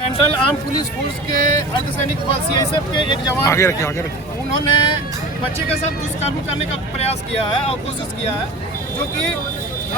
Central arm police force के अर्धसैनिक बल सीआईएसएफ के एक जवान आगे रखिए। उन्होंने बच्चे के साथ दुष्कर्म करने का प्रयास किया है और कोशिश किया है, जो कि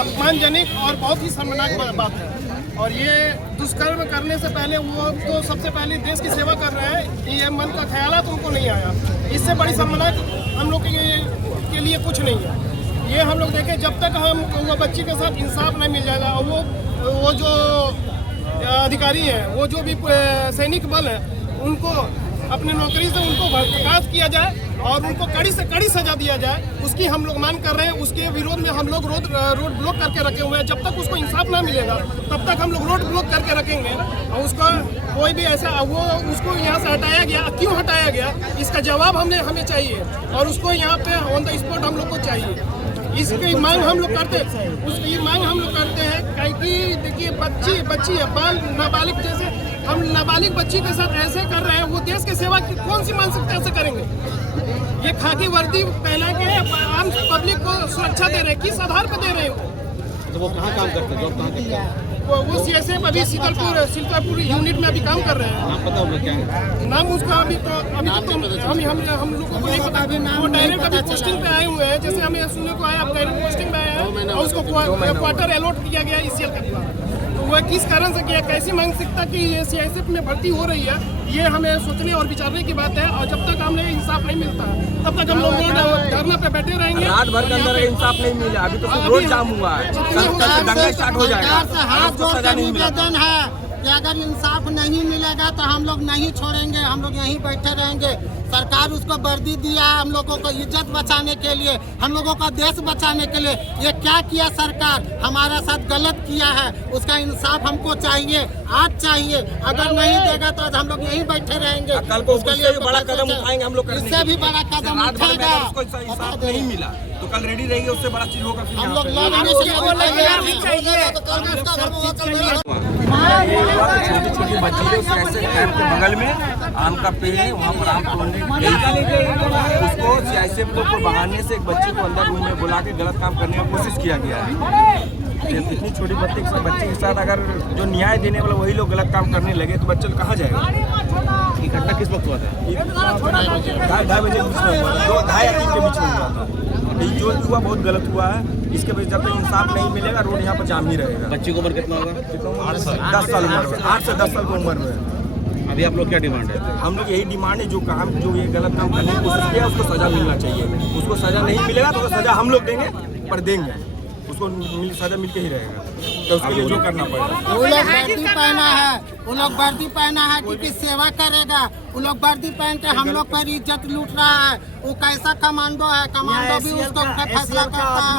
अपमानजनक और बहुत ही शर्मनाक बात है। और ये दुष्कर्म करने से पहले वो तो सबसे पहले देश की सेवा कर रहे हैं, ये मन का ख्याल उनको नहीं आया। इससे बड़ी शर्मनाक हम लोग के लिए कुछ नहीं है। ये हम लोग देखें, जब तक हम वो बच्ची के साथ इंसाफ नहीं मिल जाएगा और वो जो अधिकारी हैं, वो जो भी सैनिक बल है, उनको अपने नौकरी से उनको बर्खास्त किया जाए और उनको कड़ी से कड़ी सजा दिया जाए, उसकी हम लोग मांग कर रहे हैं। उसके विरोध में हम लोग रोड ब्लॉक करके रखे हुए हैं। जब तक उसको इंसाफ ना मिलेगा तब तक हम लोग रोड ब्लॉक करके रखेंगे। और उसका कोई भी ऐसा उसको यहाँ से हटाया गया, क्यों हटाया गया, इसका जवाब हमें चाहिए और उसको यहाँ पे ऑन द स्पॉट हम लोग को चाहिए। इसकी मांग हम लोग करते हैं, उसकी मांग हम लोग करते हैं। क्योंकि देखिए, बच्ची है, नाबालिग, जैसे हम नाबालिग बच्ची के साथ ऐसे कर रहे हैं, वो देश की सेवा की कौन सी मानसिकता से करेंगे? ये खाकी वर्दी पहना के आम पब्लिक को सुरक्षा दे रहे हैं, किस आधार पर दे रहे हैं? तो वो कहाँ काम करते हैं, जॉब कहाँ करते हैं? वो सीएसएफ अभी सीतापुर यूनिट में अभी काम कर रहे हैं। नाम पता होगा क्या है? नाम उसका अभी तो हम लोग को नहीं पता। वो डायरेक्ट अभी पोस्टिंग पे आए हुए हैं, जैसे हमें सुनने को आया, अब डायरेक्ट पोस्टिंग पे आए हैं और उसको क्वार्टर अलॉट किया गया ईसीएल के द्वारा। तो वह किस कारण से किया, कैसी मानसिकता की ये सीआईएसएफ में भर्ती हो रही है, ये हमें सोचने और विचारने की बात है। और जब तक हमें इंसाफ नहीं मिलता तब तक हम लोग धरना पे बैठे रहेंगे। रात भर के अंदर इंसाफ नहीं मिला, अभी तो रोड जाम हुआ है, दंगा स्टार्ट हो जाएगा। हाथ जोड़ के निवेदन है कि अगर इंसाफ नहीं मिलेगा तो हम लोग नहीं छोड़ेंगे, हम लोग यहीं बैठे रहेंगे। सरकार उसको वर्दी दिया है हम लोगों को इज्जत बचाने के लिए, हम लोगों का देश बचाने के लिए। ये क्या किया सरकार, हमारे साथ गलत किया है, उसका इंसाफ हमको चाहिए, आज चाहिए। अगर नहीं देगा तो आज हम लोग यहीं बैठे रहेंगे। कल को उसके लिए बड़ा कदम उठाएंगे हम लोग, इससे भी बड़ा कदम उठाएगा। इंसाफ नहीं मिला तो कल रेडी रहेंगे, उससे बड़ा चीज होगा। हम लोग छोटी छोटी बच्ची है, उसके ऐसे पेड़ के बगल में आम का पेड़ है, वहाँ पर आम तोड़ने उसको सीआईएसएफ को भगाने से एक बच्ची को अंदर रूम में बुला के गलत काम करने की कोशिश किया गया है। इतनी छोटी बच्चे के साथ अगर जो न्याय देने वाले वही लोग गलत काम करने लगे तो बच्चा कहाँ जाएगा? घटना किस वक्त हुआ था? 2:30 बजे के बीच में हुआ, 2:30 या 3 के बीच में हुआ था। जो हुआ बहुत गलत हुआ है। इसके वजह जब तक इंसाफ नहीं मिलेगा रोड यहाँ पर जाम ही रहेगा। बच्ची की उम्र कितना होगा? 10 साल उम्र, 8 से 10 साल की उम्र में। अभी आप लोग क्या डिमांड है? हम लोग यही डिमांड है, जो ये गलत काम करने की कोशिश किया उसको सजा मिलना चाहिए। उसको सजा नहीं मिलेगा तो सजा हम लोग देंगे, पर देंगे उसको सजा मिलके ही रहेगा। तो उसके लिए जो करना पड़ेगा। वो लोग वर्दी पहना है, वो लोग वर्दी पहना है क्योंकि सेवा करेगा। वो लोग वर्दी पहन के हम लोग पर इज्जत लूट रहा है। वो कैसा कमांडो है, कमांडो भी उसको फैसला करता है।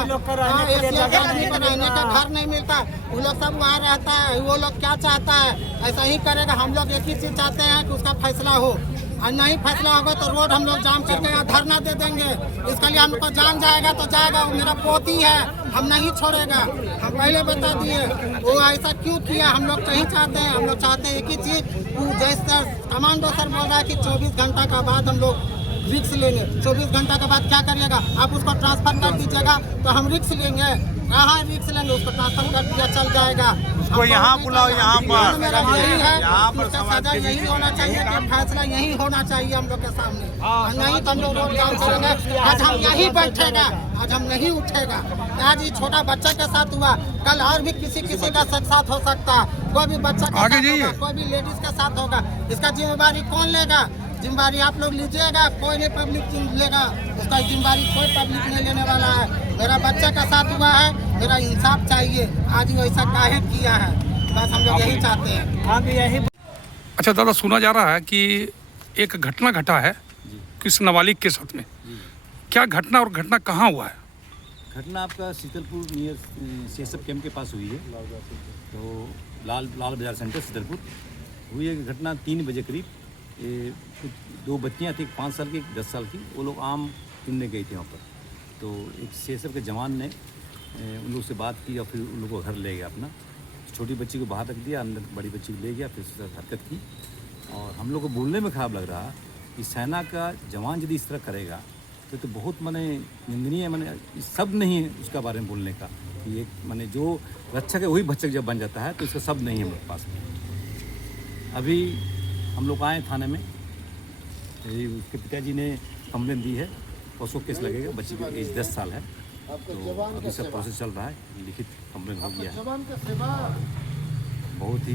आदमी को रहने का घर नहीं मिलता, वो लोग सब वहाँ रहता है। वो लोग क्या चाहता है, ऐसा ही करेगा। हम लोग एक ही चीज चाहते हैं कि उसका फैसला हो, और नहीं फैसला होगा तो रोड हम लोग जाम करके यहाँ धरना दे देंगे। इसके लिए हमको जान जाएगा तो जाएगा, वो मेरा पोती है, हम नहीं छोड़ेगा। हम पहले बता दिए वो ऐसा क्यों किया। हम लोग नहीं चाहते हैं, हम लोग चाहते हैं एक ही चीज, जैसे कमांडो सर बोल रहा है कि 24 घंटा का बाद हम लोग रिक्स लेंगे। 24 घंटा के बाद क्या करिएगा, आप उसको ट्रांसफर कर दीजिएगा तो हम रिक्स लेंगे। कहाँ रिक्स लेंगे, उसको ट्रांसफर कर दिया चल जाएगा। उसको यहाँ बुलाओ, यहाँ पर मेरा यही है, उसका सजा यही होना चाहिए कि फैसला यही होना चाहिए हम लोग के सामने। नहीं तो हम लोग रोड जाम करेंगे। आज हम यहीं बैठेगा, आज हम नहीं उठेगा। आज ये छोटा बच्चा के साथ हुआ, कल और भी किसी का साथ हो सकता है। कोई भी बच्चा के साथ होगा, कोई भी लेडीज के साथ होगा। इसका जिम्मेदारी कौन लेगा? जिम्मेदारी आप लोग लीजिएगा, कोई नहीं पब्लिक लेगा। उसका जिम्मेदारी कोई पब्लिक नहीं लेने वाला है। मेरा बच्चा का साथ हुआ है, मेरा इंसाफ चाहिए। आज वो ऐसा काहे किया है, बस हम लोग यही चाहते हैं। आप यही। अच्छा दादा, सुना जा रहा है कि एक घटना घटा है किस नाबालिग के साथ में, क्या घटना और घटना कहाँ हुआ है? घटना आपका शीतलपुर नियर सीएसएफ कैंप के पास हुई है। तो लाल बाजार सेंटर शीतलपुर हुई है घटना 3 बजे करीब। ये कुछ 2 बच्चियाँ थी, 5 साल की, 10 साल की। वो लोग आम चुनने गई थी वहाँ पर। तो एक सीएसएफ के जवान ने उन लोग से बात की और फिर उन लोग को घर ले गया अपना। छोटी बच्ची को बाहर रख दिया, अंदर बड़ी बच्ची को ले गया, फिर उसके साथ हरकत की। और हम लोग को बोलने में ख़राब लग रहा कि सेना का जवान यदि इस तरह करेगा तो बहुत निंदनीय, सब नहीं है उसका बारे में बोलने का। कि एक जो रक्षक है वही भक्षक जब बन जाता है तो इसका सब नहीं है हमारे पास में। अभी हम लोग आए थाने में, उसके पिताजी ने कंप्लेन दी है, पोस्को केस लगेगा, बच्ची की एज 10 साल है, तो अभी सब प्रोसेस चल रहा है, लिखित कंप्लेन हो गया है। बहुत ही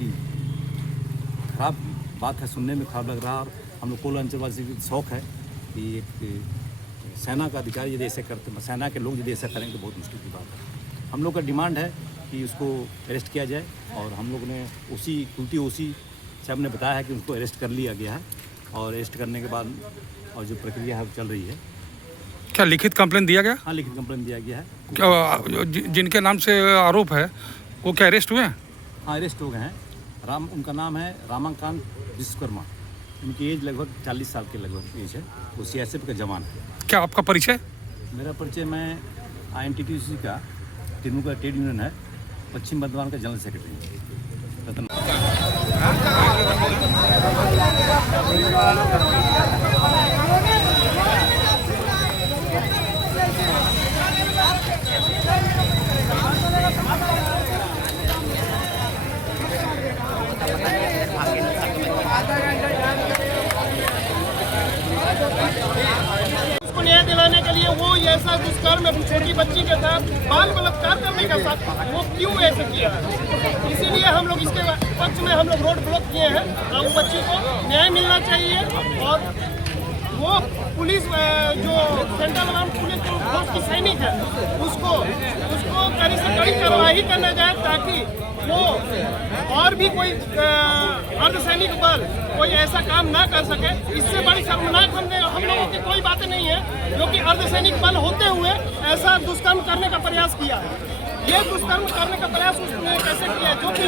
खराब बात है, सुनने में खराब लग रहा है। और हम लोग कोल अंचलवासी की शौक है कि एक सेना का अधिकारी यदि ऐसे करते, सेना के लोग यदि ऐसा करेंगे तो बहुत मुश्किल की बात है। हम लोग का डिमांड है कि उसको अरेस्ट किया जाए, और हम लोग ने उसी साहब ने बताया है कि उनको अरेस्ट कर लिया गया है, और अरेस्ट करने के बाद और जो प्रक्रिया है वो चल रही है। क्या लिखित कंप्लेन दिया गया? हाँ, लिखित कंप्लेन दिया गया है। क्या जिनके नाम से आरोप है वो क्या अरेस्ट हुए हैं? हाँ, अरेस्ट हो गए हैं। उनका नाम है रामाकांत विश्वकर्मा, उनकी एज लगभग 40 साल के लगभग एज है, वो CSF का जवान है। क्या आपका परिचय? मेरा परिचय, मैं INTTUC का तीनों का ट्रेड यूनियन है, पश्चिम बर्धमान का जनरल सेक्रेटरी रतन। उसको न्याय दिलाने के लिए वो ऐसा दुष्कर्म छोटी बच्ची के साथ बाल बलात्कार करने के साथ वो क्यों ऐसे किया है, इसीलिए हम लोग इसके पक्ष में हम लोग रोड ब्लॉक किए हैं। और उस बच्ची को न्याय मिलना चाहिए, और वो पुलिस जो सेंट्रल आर्म पुलिस फोर्स की सैनिक है उसको कड़ी से कड़ी कार्रवाई करना जाए, ताकि वो और भी कोई अर्धसैनिक बल कोई ऐसा काम ना कर सके। इससे बड़ी शर्मनाक हम लोगों की कोई बात नहीं है जो कि अर्धसैनिक बल होते हुए ऐसा दुष्कर्म करने का प्रयास किया है। ये दुष्कर्म करने का प्रयास उसने कैसे किया, जो कि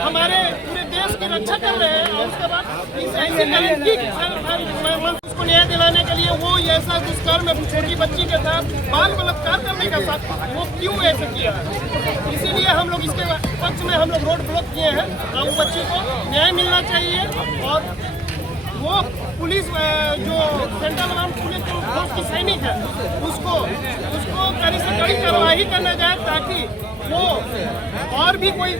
हमारे पूरे देश की रक्षा कर रहे हैं, और उसके बाद इस ऐसी उसको न्याय दिलाने के लिए वो ऐसा दुष्कर्म छोटी बच्ची के साथ बाल बलात्कार करने के साथ वो क्यों ऐसे किया है, इसीलिए हम लोग इसके पक्ष में हम लोग रोड ब्लॉक किए हैं। और उस बच्ची को न्याय मिलना चाहिए, और वो पुलिस जो सेंट्रल आर्म पुलिस फोर्स की सैनिक है उसको कड़ी से कड़ी कार्रवाई करना जाए, ताकि वो और भी कोई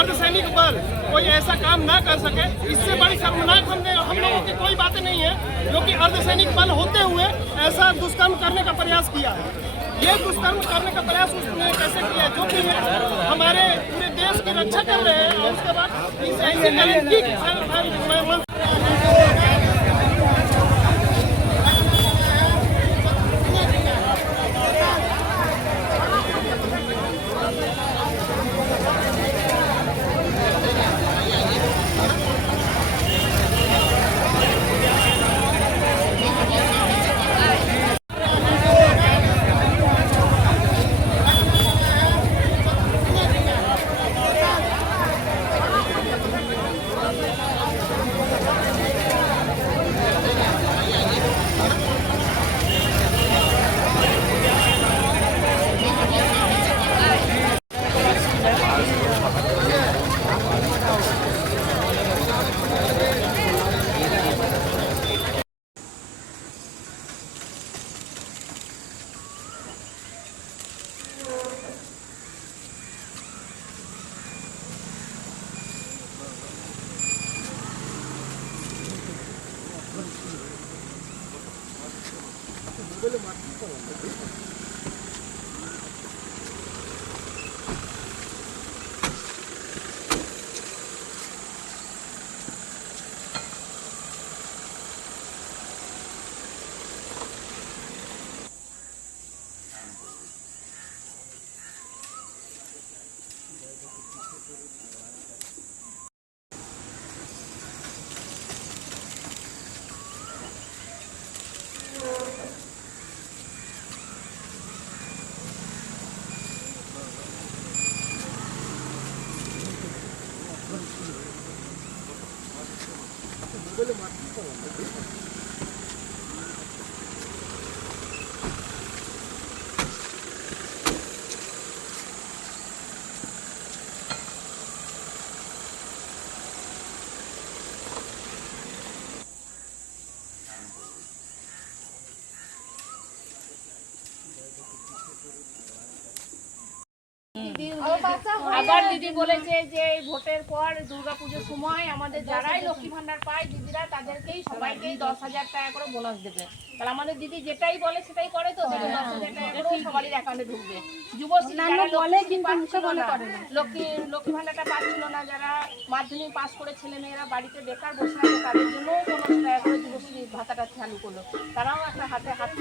अर्धसैनिक बल कोई ऐसा काम ना कर सके। इससे बड़ी शर्मनाक हम लोगों की कोई बात नहीं है जो कि अर्धसैनिक बल होते हुए ऐसा दुष्कर्म करने का प्रयास किया है। ये दुष्कर्म करने का प्रयास उसने कैसे किया, जो कि हमारे पूरे देश की रक्षा कर रहे हैं, और उसके बाद इस ऐसी আবার দিদি বলেছে যে ভোটের পর দুর্গাপুজোর সময় আমাদের যারাই লক্ষ্মী ভান্ডার পায় দিদিরা তাদেরকেই সবাইকেই 10,000 টাকা করে বোনাস দেবে। তাহলে আমাদের দিদি যেটাই বলে সেটাই করে তো, 10,000 টাকা করে সবারই অ্যাকাউন্টে ঢুকবে। যুবশ্রী যারা লক্ষ্মী পাচ্ছিল না, লক্ষ্মী ভান্ডারটা পাচ্ছিল না, যারা মাধ্যমিক পাস করে ছেলেমেয়েরা বাড়িতে বেকার বসে আছে তাদের জন্য 1500 টাকা করে যুবশ্রী ভাতাটা চালু করলো। তারাও একটা হাতে হাত